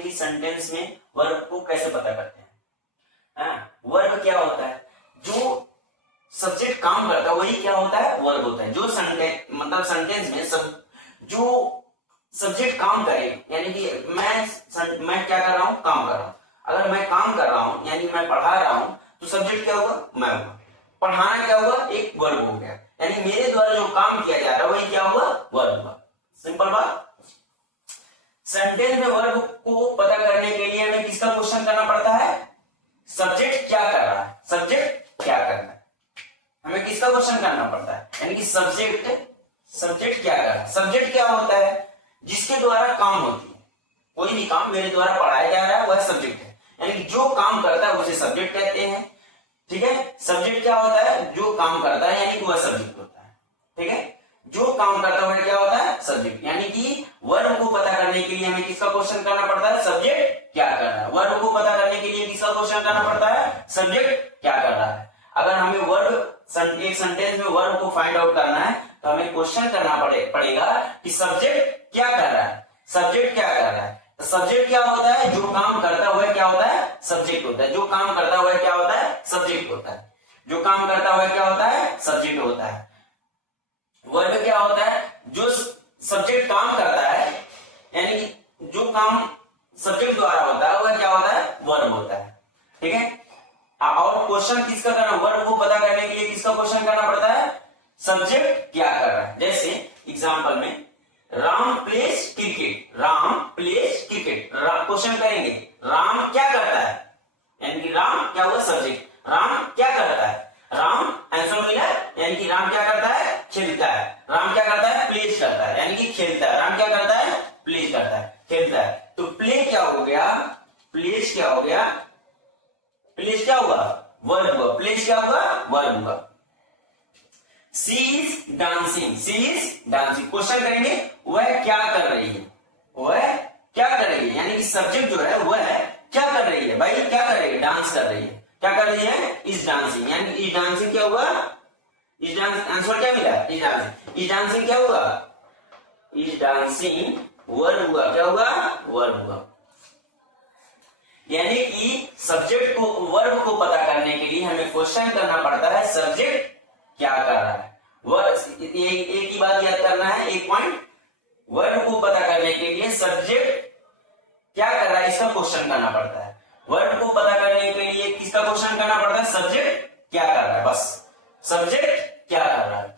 हैं कि सेंटेंस में वर्ब को कैसे पता करते हैं। वर्ब क्या होता है, जो सब्जेक्ट काम करता है वही क्या होता है, वर्ब होता है। जो मतलब सेंटेंस में जो सब्जेक्ट काम करे, यानी कि मैं क्या कर रहा हूं, काम कर रहा हूं। अगर मैं काम कर रहा हूं यानी मैं पढ़ा रहा हूं तो सब्जेक्ट क्या हुआ, मैं हुआ। पढ़ाना क्या हुआ, एक वर्ब हो गया, यानी मेरे द्वारा जो काम किया जा रहा है वही क्या हुआ, वर्ब हुआ। सिंपल बात। सेंटेंस में वर्ब को पता करने के लिए हमें किसका क्वेश्चन करना पड़ता है, सब्जेक्ट क्या कर रहा है, सब्जेक्ट क्या कर रहा है, हमें किसका क्वेश्चन करना पड़ता है, यानी कि सब्जेक्ट क्या कर रहा है। सब्जेक्ट क्या होता है, जिसके द्वारा काम होती है, कोई भी काम मेरे द्वारा पढ़ाया जा रहा है वह सब्जेक्ट है, यानी कि जो काम करता है उसे सब्जेक्ट कहते हैं। ठीक है, सब्जेक्ट क्या होता है, जो काम करता है यानी कि वह सब्जेक्ट होता है। ठीक है, जो काम करता है वह क्या होता है, सब्जेक्ट। यानी कि वर्ब को पता करने के लिए हमें किसका क्वेश्चन करना पड़ता है, सब्जेक्ट क्या कर रहा है। वर्ब को पता करने के लिए किसका क्वेश्चन करना पड़ता है, सब्जेक्ट क्या कर रहा है। अगर हमें एक सेंटेंस में वर्ब को फाइंड आउट करना है तो हमें क्वेश्चन करना पड़ेगा कि सब्जेक्ट क्या कर रहा है, सब्जेक्ट क्या कर रहा है। सब्जेक्ट क्या होता है, जो काम करता है वह क्या होता है, सब्जेक्ट होता है। जो काम करता है वह क्या होता है, सब्जेक्ट होता है। जो काम करता है वह क्या होता है, सब्जेक्ट होता है। वर्ब क्या होता है, जो सब्जेक्ट काम करता है, यानी कि जो काम सब्जेक्ट द्वारा होता है वह क्या होता है, वर्ब होता है। ठीक है, और क्वेश्चन किसका करना, वर्ब को पता करने के लिए किसका क्वेश्चन करना पड़ता है, सब्जेक्ट क्या कर रहा है। जैसे एग्जांपल में Ram place cricket, Ram place cricket, question करेंगे राम क्या करता है, यानी कि राम क्या हुआ, सब्जेक्ट। राम क्या करता है, राम आंसर मिला, यानी कि राम क्या करता है, खेलता है। राम क्या करता है, प्लेस करता है, यानी कि खेलता है। राम क्या करता है, प्लेस करता है, खेलता है। तो प्ले क्या हो गया, प्लेस क्या हो गया, प्लेस क्या हुआ, वर्ब हुआ। प्लेस क्या हुआ, वर्ब हुआ। She is dancing, she is dancing, question करेंगे वह क्या कर रही है, वह क्या कर रही है, यानी कि सब्जेक्ट जो है वह क्या कर रही है, भाई क्या कर रही है, डांस कर रही है। क्या कर रही है, इज डांसिंग, यानी इज डांसिंग क्या हुआ, इज डांसिंग, आंसर क्या मिला, इज डांसिंग। इज डांसिंग क्या हुआ, इज डांसिंग वर्ब हुआ, क्या हुआ, वर्ब हुआ। यानी कि सब्जेक्ट को, वर्ब को पता करने के लिए हमें क्वेश्चन करना पड़ता है सब्जेक्ट क्या कर रहा है। वर्ब एक ही बात याद करना है, एक पॉइंट, वर्ब को पता करने के लिए सब्जेक्ट क्या कर रहा है इसका क्वेश्चन करना पड़ता है। वर्ब को पता करने के लिए किसका क्वेश्चन करना पड़ता है, सब्जेक्ट क्या कर रहा है, बस सब्जेक्ट क्या कर रहा है।